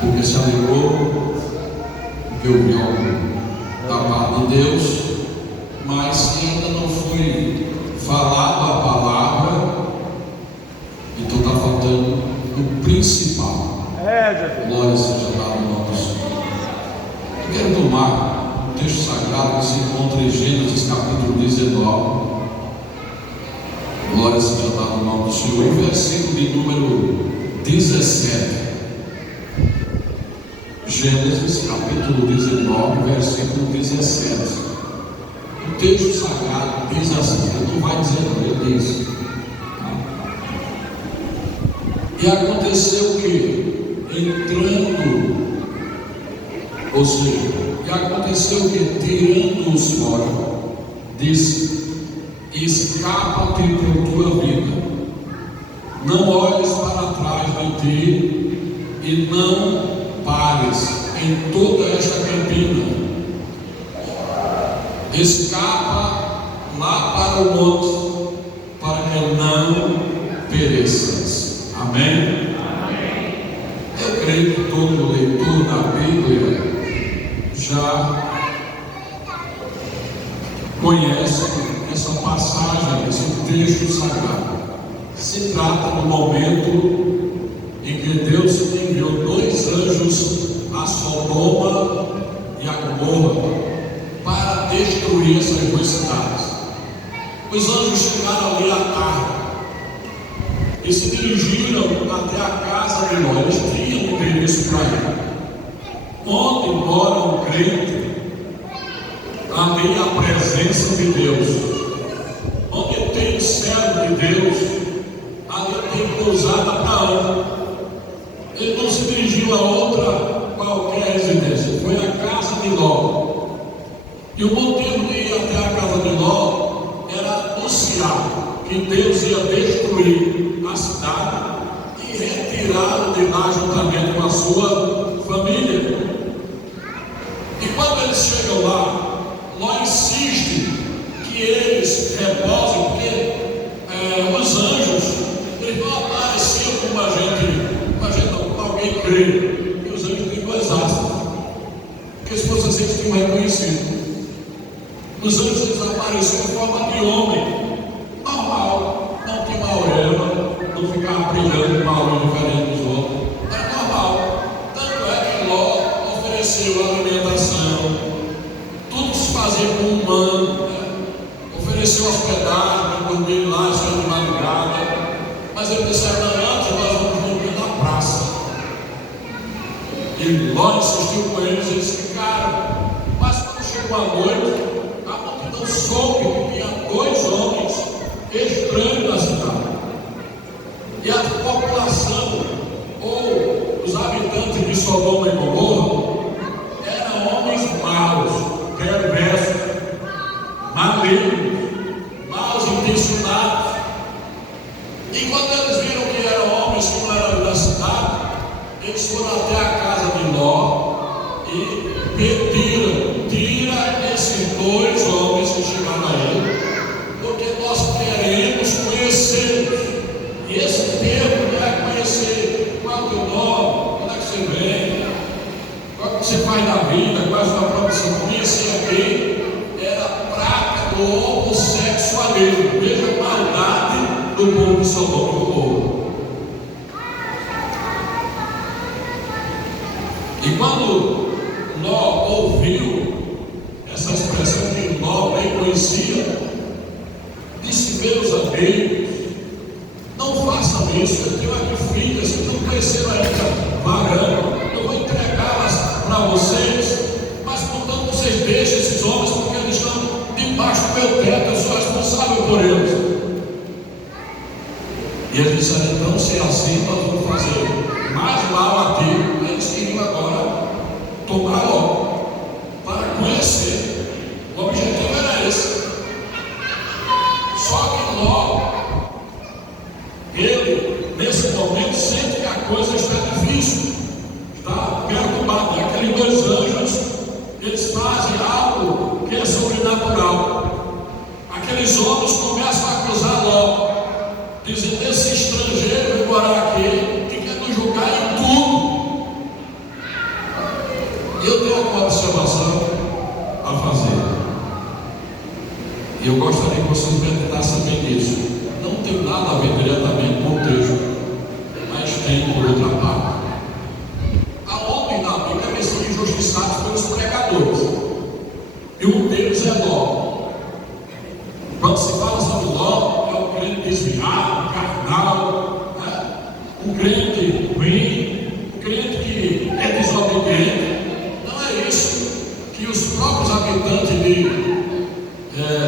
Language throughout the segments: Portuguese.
porque se alegrou, porque ouviu da parte de Deus, mas que ainda não foi falada a palavra, então está faltando o principal. Glória seja dada ao nome do Senhor. Eu quero tomar um texto sagrado que se encontra em Gênesis capítulo 19. Glória seja dada ao nome do Senhor. Versículo de número 17. Gênesis capítulo 19, versículo 17. O texto sagrado diz assim, ele não vai dizer não, ele diz: e aconteceu que, entrando, ou seja, e aconteceu que, tirando-os fora, disse: escapa-te por tua vida, não olhes para trás de ti, e não pares em toda esta campina, escapa lá para o monte, para que não pereças. Amém? Eu creio que todo leitor da Bíblia já conhece essa passagem, esse texto sagrado. Se trata do momento em que Deus enviou 2 anjos a Sodoma e a Gomorra para destruir essas 2 cidades. Os anjos chegaram ali à tarde e se dirigiram até a casa de Ló. Eles tinham um endereço para ir. Onde mora um crente, ali a presença de Deus. Onde tem o servo de Deus, ali tem pousada para anjo. Ele não se dirigiu a outra qualquer residência, foi a casa de Ló. E o motivo de ir até a casa de Ló era anunciar que Deus ia destruir a cidade e retirá-lo de lá juntamente com a sua família. E quando eles chegam lá, Ló insiste que eles repousem, porque os anjos eles não apareciam como alguém crê, que os anjos têm 2 asas, porque se fosse assim eles tinham reconhecido. Os anjos eles apareciam em forma de homem, normal, não tinha uma auréola, não ficava brilhando com uma luz diferente dos outros, era normal. Tanto é que Ló ofereceu alimentação, tudo que se fazia com o humano, né? Ofereceu hospedagem para dormir lá, de madrugada, mas eles disseram: antes nós vamos dormir na praça. E Ló insistiu com eles, eles ficaram. Mas quando chegou a noite, a multidão soube que tinha 2 homens estranhos na cidade. E a população, ou os habitantes de Sodoma e Gomorra, eram homens maus, perversos, malignos, maus intencionados. E quando eles viram que eram homens que não eram da cidade, eles foram até a casa de Ló e pediram: tira esses 2 homens que chegaram a ele, porque nós queremos conhecê-los. E esse termo não é conhecer qual é o teu nome, onde é que você vem, qual é que você faz na vida, qual é a sua profissão. Conhecer aqui era a prática do homossexualismo. Veja a maldade do povo de Sodoma e Gomorra. E quando Ló ouviu essa expressão que Ló bem conhecia, disse: meus amigos, não façam isso. Eu tenho aqui filhas que não conheceram ainda varão, eu vou entregá-las para vocês, mas portanto vocês deixem esses homens, porque eles estão debaixo do meu teto, eu sou responsável por eles. E eles disseram: então, se é assim, nós vamos fazer mais mal a ti. Eles queriam agora tomar Ló para conhecer. O objetivo era esse. Só que Ló, ele nesse momento sente que a coisa está difícil, está perturbado. Aqueles 2 anjos, eles fazem algo que é sobrenatural. Aqueles homens começam a acusar Ló, dizendo: esse estrangeiro veio morar aqui, que quer nos julgar em tudo. Eu tenho uma observação a fazer. E eu gostaria que vocês meditassem bem nisso. Não tem nada a ver diretamente com o texto, mas tem por outra parte. Há homens na Bíblia que são injustiçados pelos pregadores. E um deles é Ló. Quando se fala sobre Ló, é um crente desviado, carnal, né? Um crente ruim, um crente que é desobediente. Não é isso que os próprios habitantes de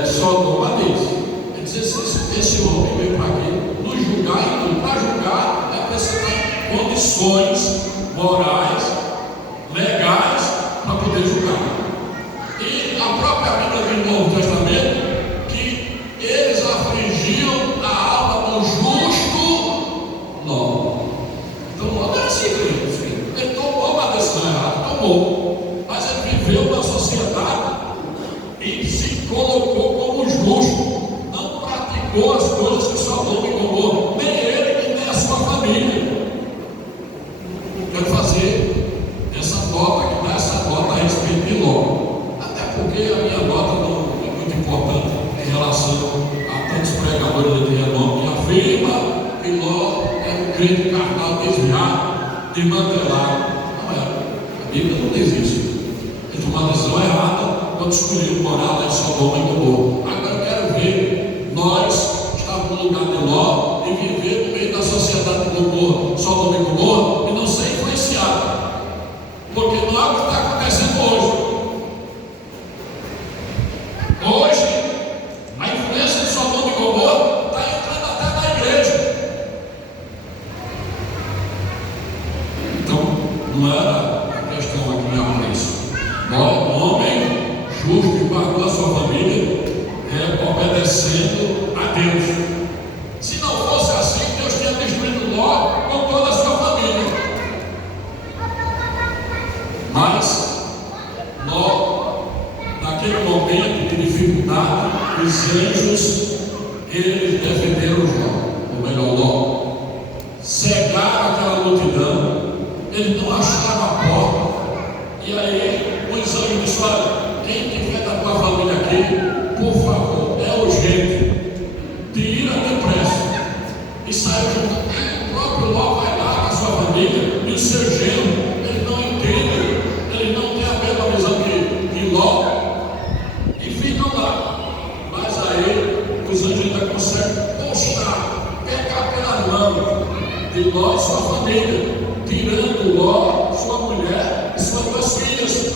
Sodoma dizem. Ele diz: esse homem veio para aqui nos julgar, e para julgar é preciso ter condições morais, legais, para poder julgar. E a própria Bíblia do Novo Testamento, que eles afligiam a alma do justo Ló. Então não é assim, queridos. Ele tomou uma decisão errada, tomou, mas ele viveu na sociedade e se colocou como justo, não praticou as coisas que Sodoma e Gomorra, nem ele e nem a sua família. Quero fazer essa nota, que dá essa nota a respeito de Ló, até porque a minha nota não é muito importante em relação a tantos pregadores de renome que afirma que Ló é um crente carnal desviado, desmantelado. Não é. A Bíblia não diz isso. Ele tomou uma decisão errada quando escolheu morar lá em Sodoma e Gomorra. Agora eu quero ver nós estarmos no lugar de Ló e viver no meio da sociedade de Gomorra, Sodoma e Gomorra, e não ser influenciado, porque não é o que está acontecendo hoje. Hoje, a influência de Sodoma e Gomorra está entrando até na igreja. Então, não era a questão aqui mesmo isso. O homem justo que guardou a sua família, obedecendo a Deus. Se não fosse assim, Deus tinha destruído Ló com toda a sua família. Mas Ló, naquele momento de dificuldade, os anjos, eles defenderam Ló, ou melhor, Ló. Cegaram aquela multidão, ele não achava a porta. E aí os anjos disseram: olha, quem tiver da tua família aqui, por favor, é urgente, tira depressa. E saiu junto. O próprio Ló vai lá com a sua família e o seu genro. Ele não entende, ele não tem a mesma visão que Ló, e ficam lá. Mas aí os anjos ainda conseguem mostrar, pegar pela mão de Ló e sua família, tirando Ló, sua mulher e suas duas filhas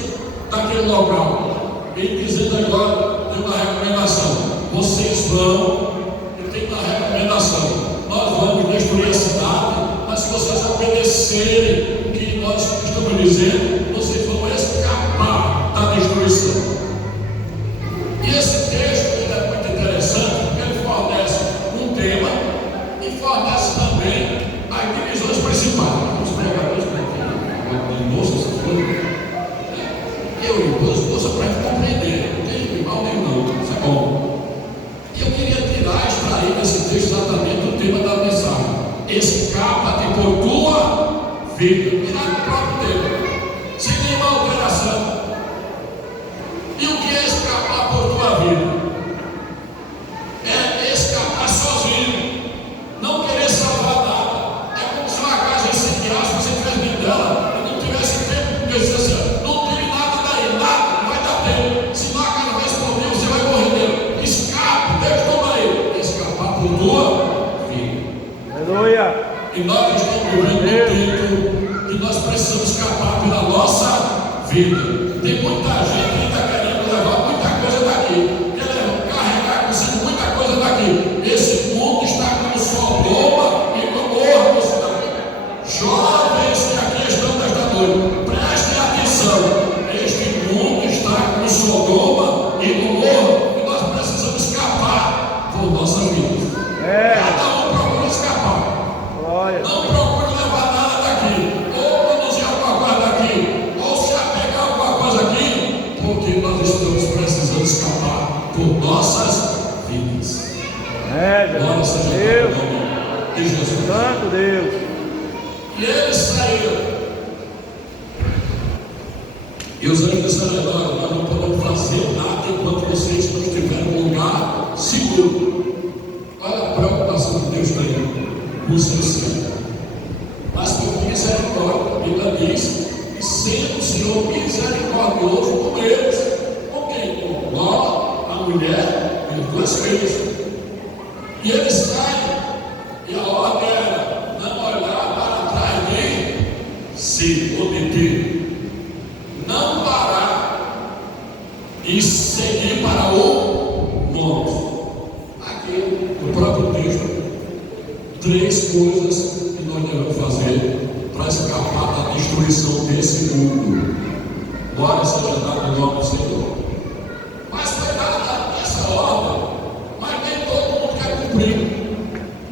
daquele local. E dizendo agora, tem uma recomendação: vocês vão, e tem uma recomendação, nós vamos destruir a cidade, mas se vocês obedecerem o que nós estamos dizendo, vocês vão escapar da destruição. E esse texto ele é muito interessante, porque ele fornece um tema e fornece também as divisões principais. Os pregadores de moça, essas coisas, eu e duas moças para compreender, não tem mal nenhum, não, isso é bom. E eu queria extrair desse texto exatamente o tema da mensagem: escapa-te por tua vida. Tirar o próprio tema, sem nenhuma alteração. E o que é escapar por tua vida? É escapar sozinho, não querer salvar nada. É como se uma casa incendiasse, você tivesse dentro dela e não tivesse tempo, porque você disse assim: não tire nada daí, nada, não vai dar tempo, senão a casa vai explodir, você vai morrer dentro. Escape, Deus toma aí. Escapar por tua vida. Aleluia. E nós estamos vivendo um tempo que nós precisamos escapar pela nossa vida. Tem muita gente que está querendo levar muita coisa daqui, quer carregar consigo muita coisa daqui. Esse mundo está como Sodoma e Gomorra, você está vendo? Jovens que aqui estão nesta noite, prestem atenção. Este mundo está como Sodoma e Gomorra, e nós precisamos escapar por nossa vida. Cada um procura escapar. Glória. Não procure levar nada daqui, ou produzir alguma coisa daqui, ou se apegar alguma coisa aqui, porque nós estamos precisando escapar por nossas vidas. Glória seja Deus. o nome de Jesus. Santo Deus. E eles saíram. E os anjos disseram: olha, nós não podemos fazer nada enquanto vocês não estiverem num lugar seguro. Olha a preocupação que Deus tem com os seus. Mas por misericórdia, a Bíblia diz: e sendo o Senhor misericordioso com eles. Com quem? Com Ló, a mulher e as duas filhas. E eles saem, e a ordem era não olhar para trás nem se deter, não parar e seguir para o monte. Aqui, no próprio texto, 3 coisas que nós devemos fazer para escapar da destruição desse mundo. Glória seja dada em nome do Senhor. Mas foi dada essa ordem, mas nem todo mundo quer cumprir.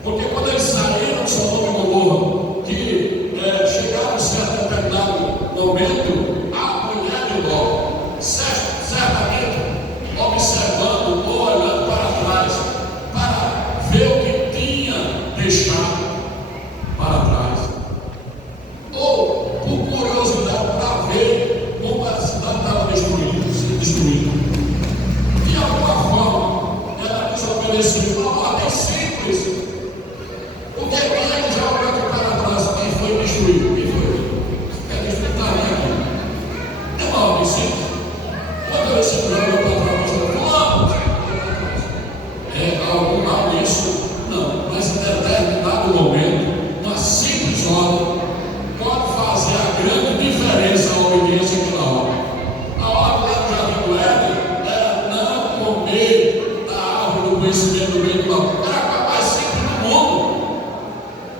Porque quando eles saíram de Sodoma e Gomorra, que chegaram a certo determinado momento, a mulher de Ló, certamente observando ou olhando para trás, para ver o que tinha deixado para trás, ou por curiosidade para ver como a cidade estava destruída. De alguma forma, ela desobedeceu uma ordem simples. Porque quem é que já olhou aqui para trás e foi destruído? Quem foi? Quer despertar aqui? É uma ordem simples. Quando você olha para trás, você fala: é algo mal nisso? Não, mas em determinado momento, uma simples ordem pode fazer a grande diferença a obediência àquela ordem. A ordem lá do Jardim do Éden era não comer da árvore do conhecimento do bem e do mal. Era a coisa mais simples do mundo.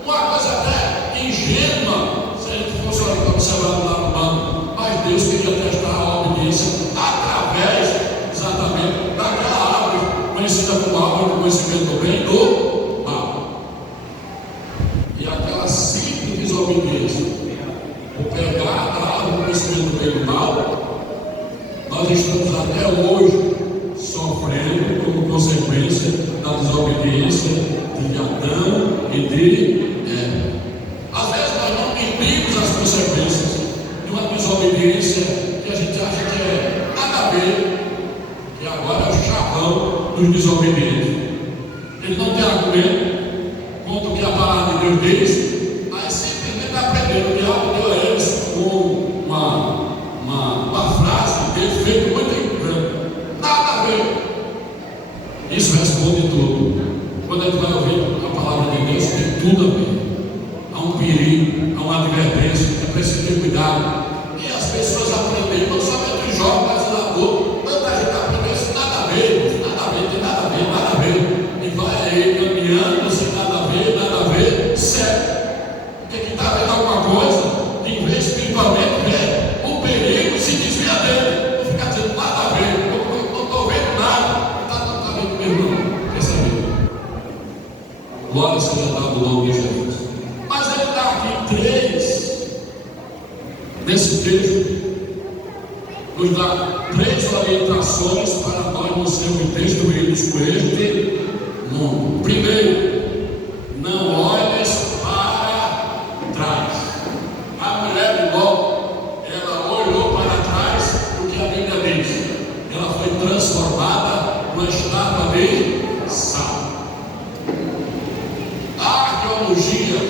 Uma coisa até ingênua, se a gente fosse observar do lado humano, mas Deus queria testar a obediência através exatamente daquela árvore conhecida como árvore do conhecimento do bem e do mal. E aquela simples desobediência, por pegar a árvore do conhecimento do bem e do mal, nós estamos até hoje sofrendo como consequência da desobediência de Adão e de Eva. Às vezes nós não medimos as consequências de uma desobediência que a gente acha que é nada a ver, que agora é o chavão dos desobedientes. Ele não tem argumento contra o que a palavra de Deus diz, mas simplesmente aprendendo que algo deu a eles uma frase de efeito muito grande. Nada a ver. Isso responde tudo. Quando a gente vai ouvir a palavra de Deus, tem tudo a ver. Há um perigo, há uma advertência, é preciso ter cuidado. E as pessoas aprendem, não somente os jovens, mas o adulto. Tanta gente aprende isso, nada a ver, nada a ver, tem nada a ver, nada a ver. E vai aí caminhando sem nada a ver, certo. Porque quem está vendo alguma coisa, em vez espiritualmente ver o perigo, se desvia dele. Não fica dizendo nada a ver, não estou vendo nada. Não está vendo mesmo, não. Percebe? Glória seja dada o nome de Jesus. Mas ele dá aqui 3, nesse texto, nos dá 3 orientações para nós não sermos destruídos por este mundo. Primeiro, não olhes para trás. A mulher de Ló, ela olhou para trás, o que a Bíblia diz. Ela foi transformada numa estátua de sal. A arqueologia,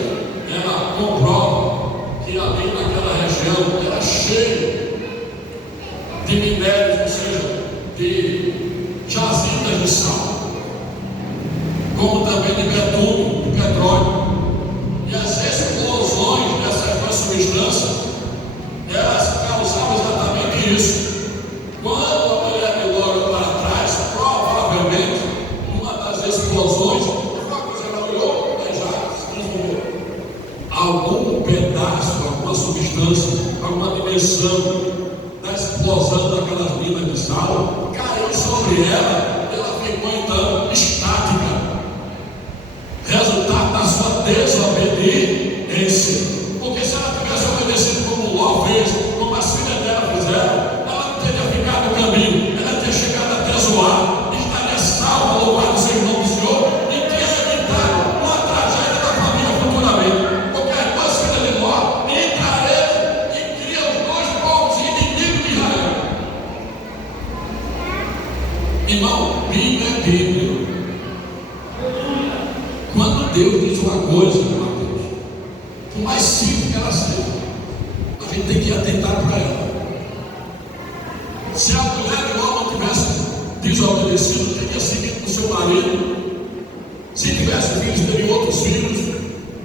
ela comprova que ali naquela região era cheio de minérios, ou seja, de jazidas de sal, como também de betume, de petróleo. E as explosões dessas duas substâncias, elas causavam exatamente isso. Quando a mulher de Ló olhou para trás, provavelmente, uma das explosões, ela olhou e já se transformou. Algum pedaço, alguma substância, alguma dimensão da explosão daquelas minas de sal caiu sobre ela, ela ficou então estática. Resultado da sua desobediência. Porque se ela tivesse obedecido como Ló fez, como as filhas dela fizeram, ela não teria ficado no caminho, ela teria chegado até Zoar, estaria salva, louvado seja o nome do Senhor, e teria evitado uma tragédia da família futuramente. Porque as duas filhas de Ló entraram e criam os 2 povos inimigos de Israel. Deus diz uma coisa, meu Deus, por mais simples que ela seja, a gente tem que atentar para ela. Se a mulher igual não tivesse desobedecido, teria seguido com seu marido. Se tivesse filhos, teria outros filhos,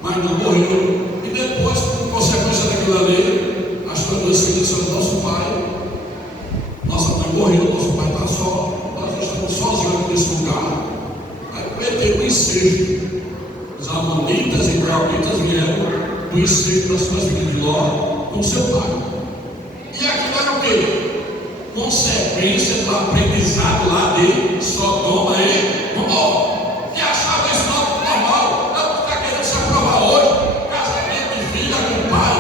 mas não morreu. E depois, por consequência daquilo ali, as suas duas filhas são nosso pai. Nossa mãe morreu, nosso pai está só. Nós estamos sozinhos nesse lugar. Aí cometeu o ensejo. Os amonitas e israelitas vieram do ensejo das suas filhas de Ló com seu pai. E aquilo era o quê? Consequência do aprendizado lá de Sodoma e Gomorra. Que achava isso normal. Não está querendo se aprovar hoje. Casamento de filha com pai,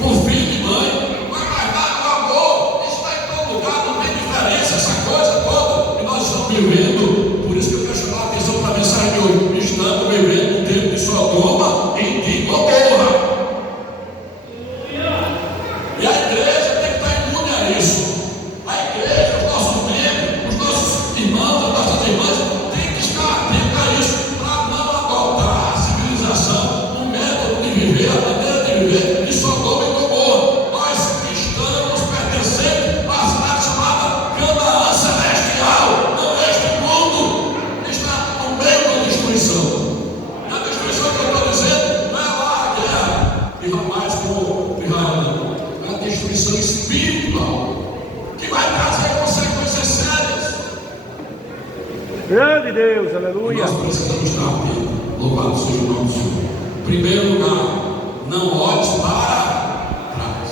com filho e mãe. Não é mais nada do amor. Isso está em todo lugar, não tem diferença, essa coisa toda. E nós estamos vivendo. Por isso que eu quero chamar a atenção para a mensagem de hoje. Estamos vivendo um tempo de Sodoma e de Gomorra. E a igreja tem que estar imune a isso. A igreja, os nossos membros, os nossos irmãos, as nossas irmãs, tem que estar atentos a isso, para não adotar a civilização, o método de viver, a maneira de viver de Sodoma e Gomorra. Nós estamos pertencendo à cidade chamada Canaã Celestial, não é este mundo, está no meio da destruição. E a destruição que eu estou dizendo não é lá a guerra de Hamas com Israel, não. É a destruição espiritual, que vai trazer consequências sérias. Grande Deus, aleluia. Nós precisamos estar atentos. Louvado seja o nome do Senhor. Em primeiro lugar, não olhes para trás.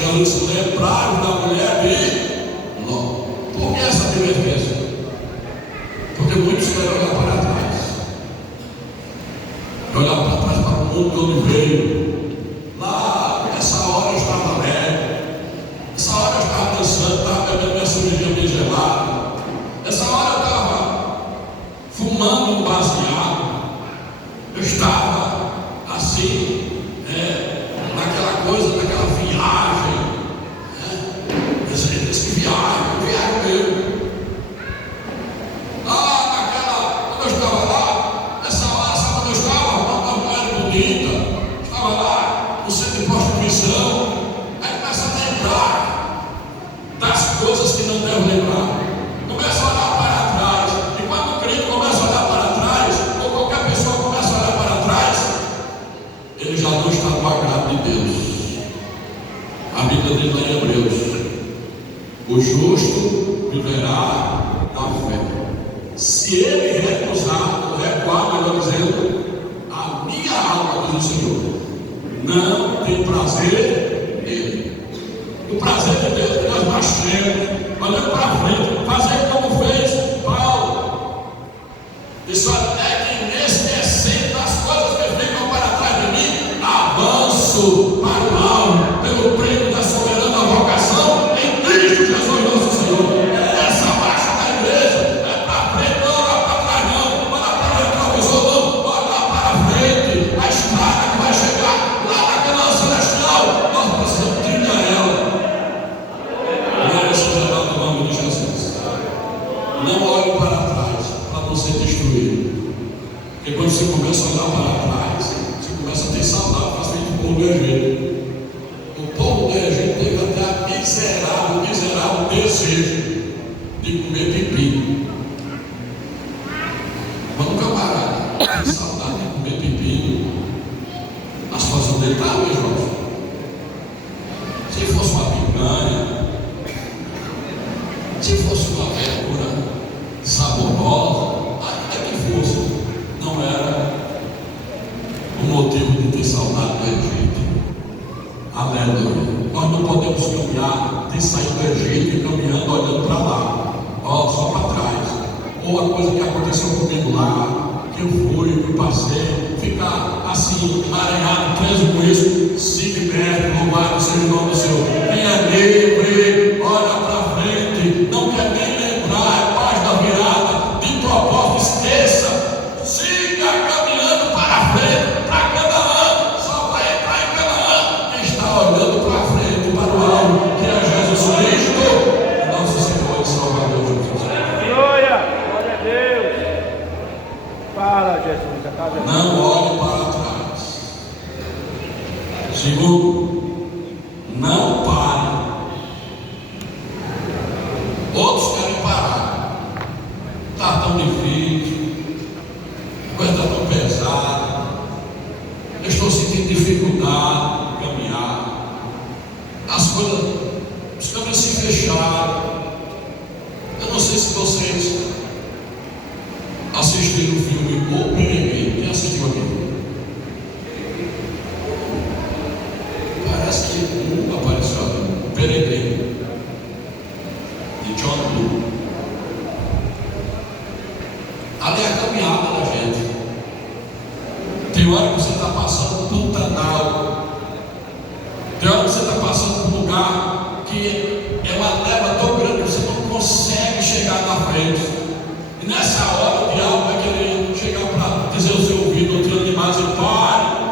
Jesus se lembrava da mulher de Ló. Por que essa advertência? Porque muitos querem olhar para trás. Olhar para trás para o mundo de onde veio. Lá, nessa hora eu estava alegre. Nessa hora eu estava dançando, estava bebendo minha cervejinha bem gelada. Nessa hora eu estava fumando um baseado. Eu estava assim, naquela coisa, naquela viagem. Esse viagem mesmo. Quando eu estava lá, nessa hora, sabe onde eu estava? Uma mulher bonita, estava lá no centro de prostituição. Aí começa a lembrar das coisas que não deve lembrar. Começa a olhar para trás. E quando o crente começa a olhar para trás, ou qualquer pessoa começa a olhar para trás, ele já não está no agrado de Deus. A Bíblia diz lá em Hebreus: o justo viverá da fé. Se ele recusar, ou recuar, melhor dizendo, a minha alma, diz o Senhor, não tem prazer nele. O prazer de Deus é que nós baixemos, olhando para frente, fazer como fez Paulo. Isso é que esquecendo das coisas que ficam para trás de mim, avanço para o alvo, pelo prêmio da soberana vocação em Cristo Jesus nosso Senhor. Essa marcha da igreja é para frente, não olha para trás não, olha para o retrovisor não, olha para frente, a estrada que vai chegar lá na Canaã Celestial, nós precisamos trilhar ela. Glória seja dada no nome de Jesus. Não olhe para trás para não ser destruído. Porque quando você começa a olhar para trás, você começa a ter saudade, faz feito o povo do Egito. O povo do Egito teve até a miserável desejo de comer pepino. Mas um camarada tem saudade de comer pepino, a situação dele está hoje, Jorge. Se fosse uma picanha, se fosse uma verdura saborosa, até que fosse, não era o motivo de ter saudade do Egito. Aleluia. Nós não podemos caminhar, de sair do Egito e caminhando olhando para lá, só para trás. Ou a coisa que aconteceu comigo lá, que eu fui, que passei, ficar assim, mareado, preso com isso. Se libere, louvado seja o nome do Senhor. Quem é livre, olha para frente, não quer nem lembrar, é paz da virada, de propósito, esqueça. Siga caminhando para frente, para Canaã. Só vai entrar em Canaã quem está olhando para frente, para o alvo, que é Jesus Cristo, nosso Senhor e Salvador Jesus. Glória a Deus. Para Segundo, não pare. Outros querem parar. Está tão difícil, a coisa está tão pesada, eu estou sentindo dificuldade de caminhar, as coisas, os caminhos se fecharam. Eu não sei se vocês assistiram o filme O Peregrino. Quem assistiu aqui? Parece que um apareceu ali, O Peregrino, de John Blue. Ali é a caminhada da gente. Tem hora que você está passando por um Pantanal, tem hora que você está passando por um lugar que é uma névoa tão grande que você não consegue chegar na frente. E nessa hora o diabo vai querer chegar para dizer ao seu ouvido, outro animal, dizer: pare.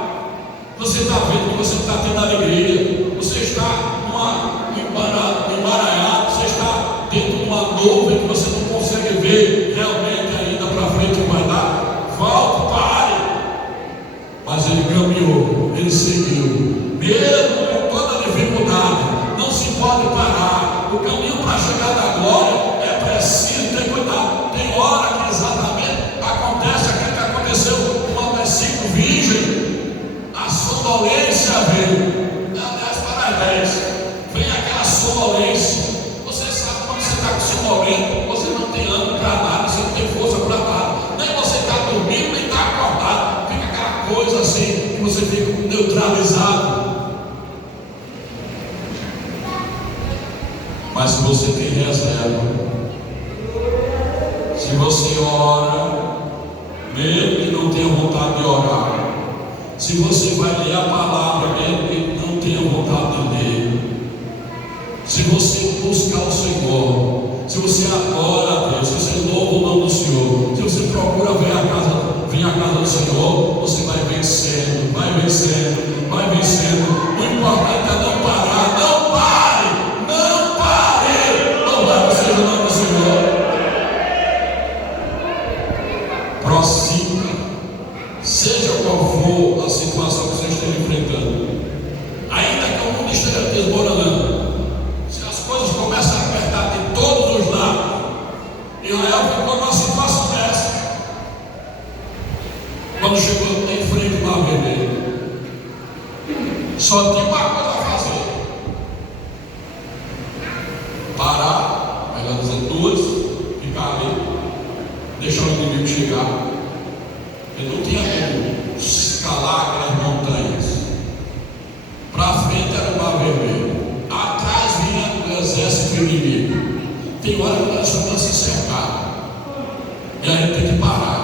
Você está vendo que você está tendo alegria, você está emaranhado, você está dentro de uma nuvem que você não consegue ver realmente ainda para frente o que vai dar. Volte, pare. Mas ele caminhou, ele seguiu, mesmo com toda a dificuldade. Não se pode parar. O caminho para chegar na glória é preciso ter cuidado. Tem hora que exatamente acontece aquilo que aconteceu com uma das 5 virgens. A sonolência veio, aliás, para as 10, vem aquela sonolência. Você sabe, quando você está com sonolento, você não tem ânimo para nada, você não tem força para nada, nem você está dormindo, nem está acordado. Fica aquela coisa assim, que você fica neutralizado. Mas se você tem reserva, se você ora, mesmo que não tenha vontade de orar, se você vai ler a palavra mesmo que não tenha vontade de ler, se você buscar o Senhor, se você adora a Deus, se você louva o nome do Senhor, se você procura vir à casa do Senhor, você vai vencendo, vai vencendo, vai vencendo. O importante é não parar. Não pare, não pare. Louvado seja o nome do Senhor. Prossiga, seja qual for a situação que você esteja enfrentando, ainda que o mundo esteja desmoronando, se as coisas começam a apertar de todos os lados, Israel ficou numa situação dessa, quando chegou em frente ao Mar Vermelho, só tinha uma coisa a fazer: parar, melhor dizer, 2, ficar ali, deixar o inimigo chegar. Ele não tinha como escalar aquelas montanhas. Para frente era o Mar Vermelho, atrás vinha o exército inimigo. Tem hora que nós estamos a se cercar, e a gente tem que parar,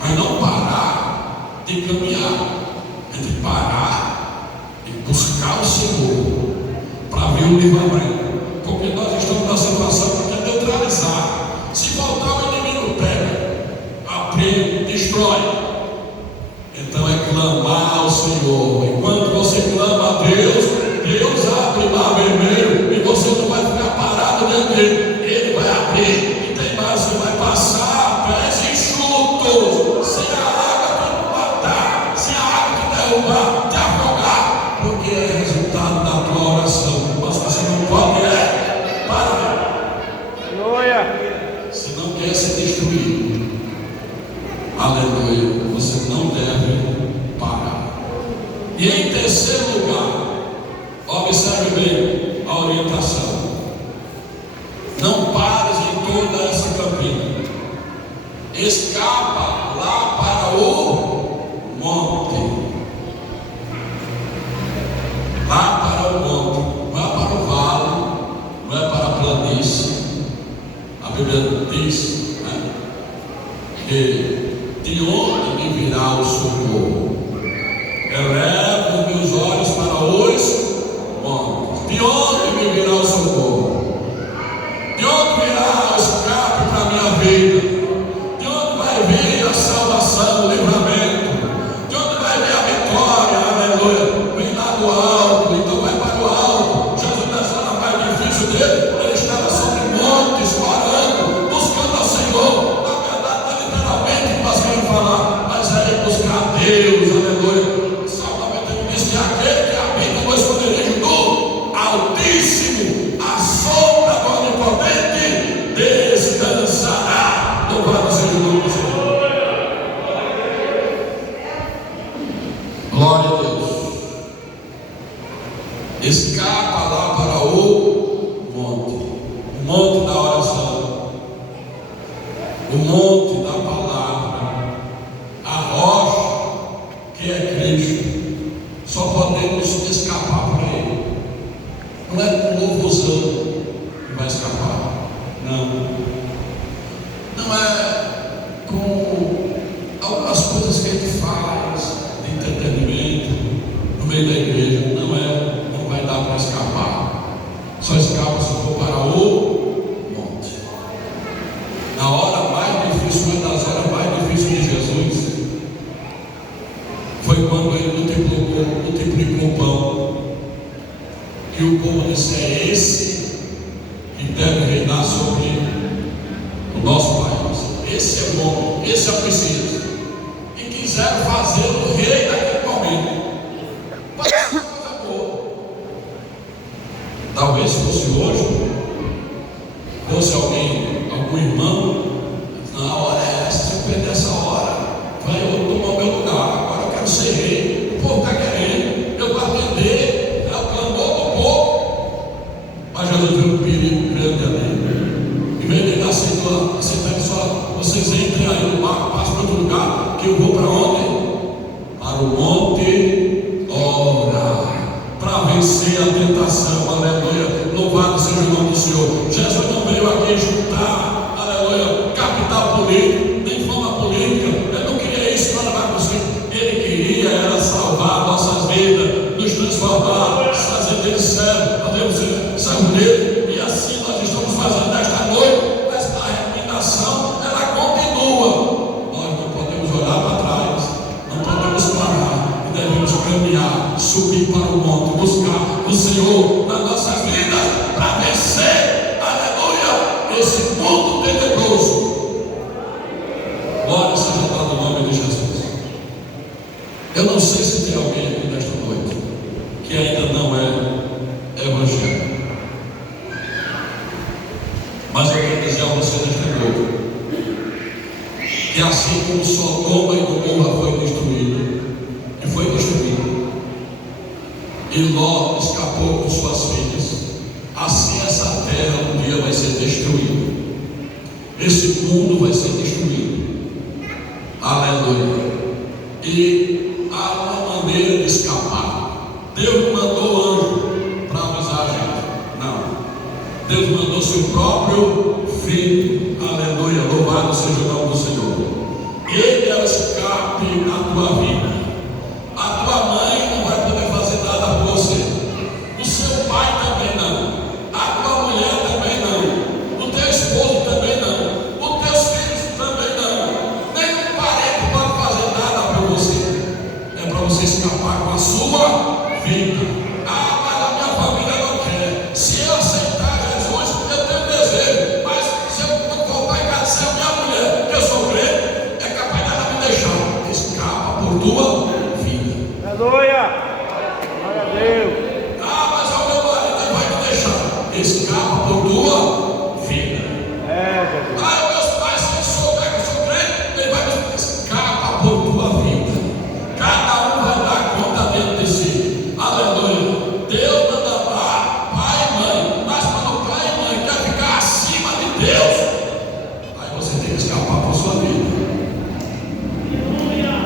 mas não parar de caminhar, a gente tem que parar de buscar o Senhor para ver o livramento, porque nós estamos na situação que é neutralizar. Se voltar, o inimigo pega, aprende, destrói. Então é clamar ao Senhor. Enquanto você clama a Deus, Deus abre o Mar Vermelho e você não vai ficar parado dentro dele. Ele vai abrir, e tem mais, você vai passar pés enxutos, sem a água te matar, sem a água te derrubar, te afogar, porque é resultado da tua oração. Mas você não pode parar. Se não quer ser destruído, aleluia, você não deve parar. E em terceiro lugar, observe bem a orientação: não pares em toda essa campina, escapa lá para o monte, lá para o monte, não é para o vale, não é para a planície. A Bíblia diz, né, que de onde me virá o socorro? Elevo os meus olhos para os montes. De onde me virá o socorro? De onde virá o escape para a minha vida? De onde vai Glória a Deus. Escapa lá para o monte da oração, o monte da palavra, a rocha que é Cristo. Só podemos escapar para Ele. Não é com louvorzão que vai escapar, não é com algumas coisas que a gente faz de entretenimento no meio da igreja, não vai dar para escapar. Só escapa se for para o monte. Na hora mais difícil, uma das horas mais difíceis de Jesus foi quando Ele multiplicou o pão, que o povo disse: é esse que deve reinar sobre o nosso país. Esse é bom, esse é o Messias. E quiseram fazê-lo rei naquele momento. Mas acabou. Talvez fosse hoje, fosse algum irmão, na hora é essa, se eu perder essa hora, vai eu tomar o meu lugar, agora eu quero ser rei. O povo está querendo, eu vou atender, é o clamor do povo. Mas Jesus viu um perigo grande ali. Em vez de ele aceitar só, vocês entrem aí no barco, passem para outro lugar, que eu vou para onde? Para o monte orar, para vencer a tentação. Aleluia, louvado seja o nome do Senhor. Jesus não veio aqui juntar, aleluia, capital político, nem fama política. Ele não queria isso para levar você. Ele queria era salvar nossas vidas, nos transformar, fazer dele servo, fazer servo dele. E assim nós estamos fazendo nesta noite. Esta recomendação, ela continua. Nós não podemos olhar para trás, não podemos parar, e devemos caminhar, subir para o monte, buscar o Senhor nas nossas vidas, para vencer, aleluia, esse mundo tenebroso. Glória seja dada o nome de Jesus. Eu não sei se tem alguém aqui nesta noite que ainda não é evangélico, mas eu quero dizer a você nesta noite que assim como Sodoma e Gomorra foi destruído, e Ló escapou com suas filhas, assim essa terra um dia vai ser destruída, esse mundo vai ser destruído, aleluia. E há uma maneira de escapar. Deus mandou anjo para avisar a gente? Não. Deus mandou seu próprio Filho, aleluia, louvado seja o nome do Senhor. Ele é o escape na tua vida. A tua mãe não vai poder fazer nada por você, o seu pai também não, a tua mulher também não, o teu esposo também não, os teus filhos também não, nenhum parente pode fazer nada por você. É para você escapar com a sua vida. Ah, mas a minha família não quer. Se eu aceitar Jesus, eu tenho desejo, mas se eu voltar em casa ser minha mulher, que eu sou crente, é capaz dela me deixar. Escapa por tua vida. Aleluia! Glória a Deus! Ah, mas o meu marido vai me deixar. Escapa por tua vida. Jesus. Ah, meus pais, se eu souber que eu sou crente, ele vai me escapa por tua vida. Cada um vai dar conta dentro de si. Aleluia. Deus manda pai e mãe, mas quando o pai e mãe quer ficar acima de Deus, aí você tem que escapar por sua vida.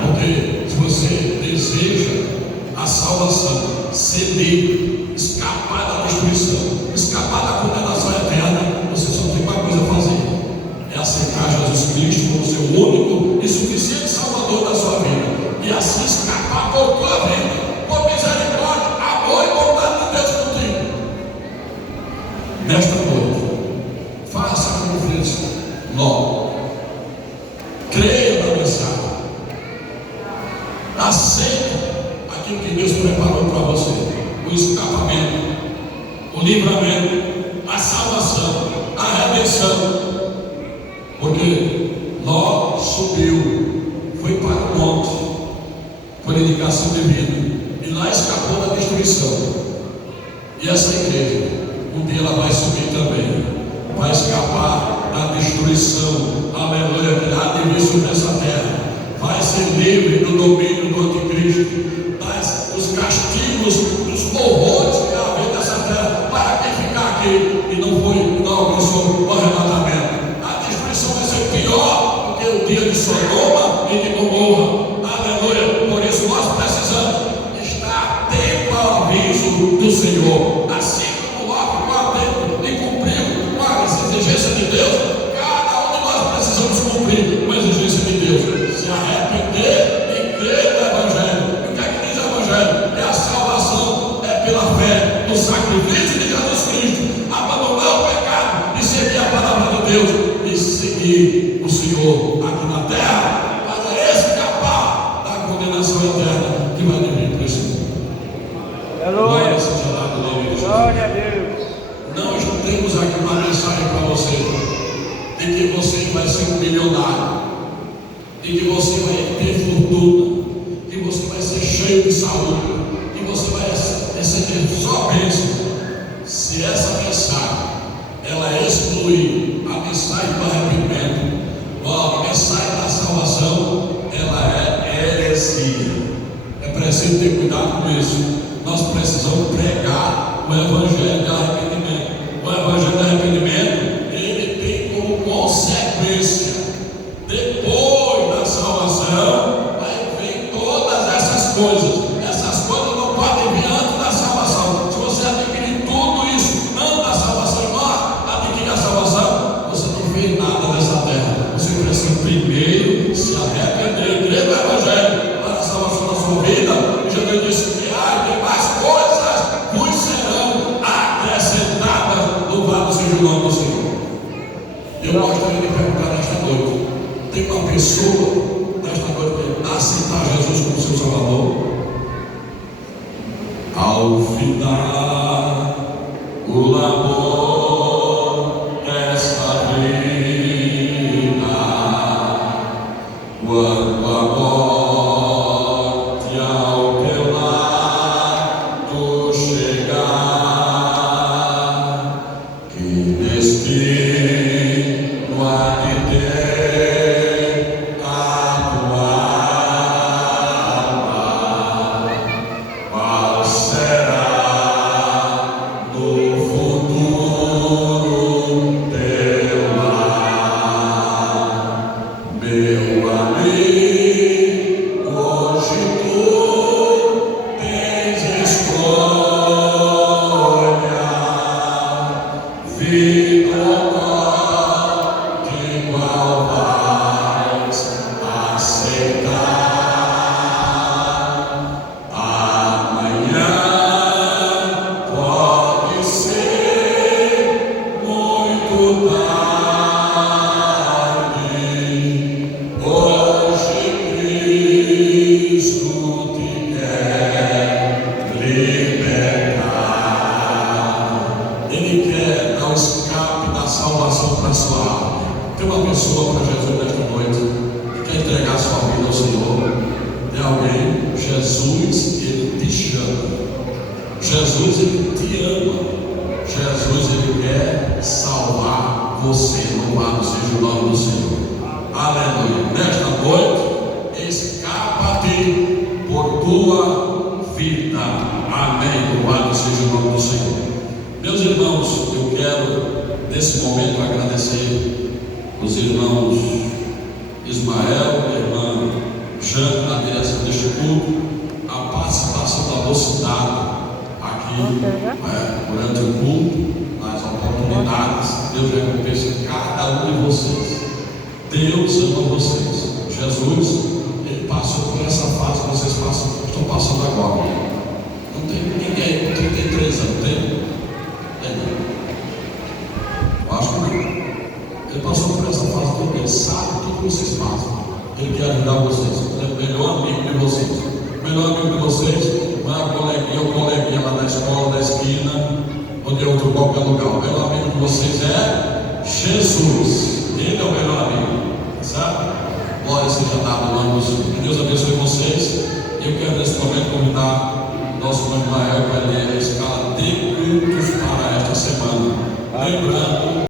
Porque se você deseja a salvação, ser livre, escapar da destruição, escapar da condenação eterna, você só tem uma coisa a fazer: é aceitar Jesus Cristo como seu único e suficiente Salvador da sua vida, e assim escapar por tua vida, por misericórdia, amor e bondade de Deus contigo. Nesta noite, faça como fez Ló. Creia na mensagem, aceite aquilo que Deus preparou para você: o escapamento, o livramento, a salvação, a redenção. Porque Ló subiu, foi para o monte, por indicação divina, e lá escapou da destruição. E essa igreja, um dia ela vai subir também, vai escapar da destruição, aleluia, que há de vir sobre essa terra. vai ser livre do domínio do anticristo, dos castigos, dos horrores que há haver nessa terra, para quem ficar aqui e não alcançou o arrebatamento. A destruição vai ser pior do que o dia de Sodoma e de Gomorra. Aleluia! Por isso nós precisamos estar atento ao aviso do Senhor. Assim como Ló ficou atento e cumpriu com a exigência de Deus, cada um de nós precisamos cumprir com a exigência de Deus. Se arrepender e crer no Evangelho. E o que é que diz o Evangelho? É a salvação, é pela fé no sacrifício de Jesus Cristo, abandonar o pecado e seguir a palavra de Deus e seguir o Senhor aqui na terra, para escapar da condenação eterna que vai vir para esse mundo. Aleluia. Seja dado o nome de Jesus. Glória a Deus. Não temos aqui uma mensagem para você de que você vai ser um milionário, de que você vai ter fortuna, que você vai ser cheio de saúde, que você vai receber só bênção. Se essa mensagem ela exclui a mensagem do arrependimento, ou a mensagem da salvação, ela é heresia. É preciso ter cuidado com isso. Nós precisamos pregar o Evangelho de arrependimento. O Evangelho de arrependimento, ele tem como consequência, depois da salvação, vai vir todas essas coisas. Essas coisas não podem vir antes da salvação. Se você adquirir tudo isso antes da salvação e não adquirir a salvação, você não fez nada nessa terra. Você precisa primeiro se arrepender, crer no Evangelho para a salvação da sua vida. E Jesus disse que tem mais coisas vos serão acrescentadas. Louvado seja o nome do Senhor. Eu gostaria de perguntar nesta noite: tem uma pessoa nesta noite que aceitar Jesus como seu Salvador? Ao final o labor desta vida, quando a morte ao teu lado chegar, que destino há de ter a tua alma? Qual será no futuro teu lar? Meu amigo, hoje tu tens escolha, vida ou morte, qual vais aceitar? Amanhã pode ser muito tarde. Hoje Cristo te quer libertar. Ele quer dar o escape da salvação para a sua alma. Tem uma pessoa para Jesus nesta noite que quer entregar sua vida ao Senhor. Tem alguém? Jesus, ele te chama. Jesus, ele te ama. Jesus, ele quer salvar você. Louvado seja o nome do Senhor. Aleluia. Nesta noite, escapa-te por tua vida. Amém. Louvado seja o nome do Senhor. Meus irmãos, eu quero nesse momento agradecer os irmãos Ismael e a irmã Jane na direção deste culto, a participação da mocidade aqui durante o culto, nas oportunidades. Deus recompensa cada um de vocês. Deus ama vocês. Jesus, ele passou por essa fase que vocês estão passando agora. Não tem ninguém aí com 33 anos, tem? Eu acho que não. Ele passou por essa fase toda, ele sabe tudo que vocês passam. Ele quer ajudar vocês. Ele é o melhor amigo de vocês. O melhor amigo de vocês não é o coleguinha lá da escola, da esquina, ou de outro qualquer lugar. O melhor amigo de vocês é Jesus. Ele é o melhor amigo. Sabe? Glória seja dada ao nome do Senhor. Que Deus abençoe vocês. Eu quero nesse momento convidar nosso irmão Israel para ler a escala de cultos para esta semana. Lembrando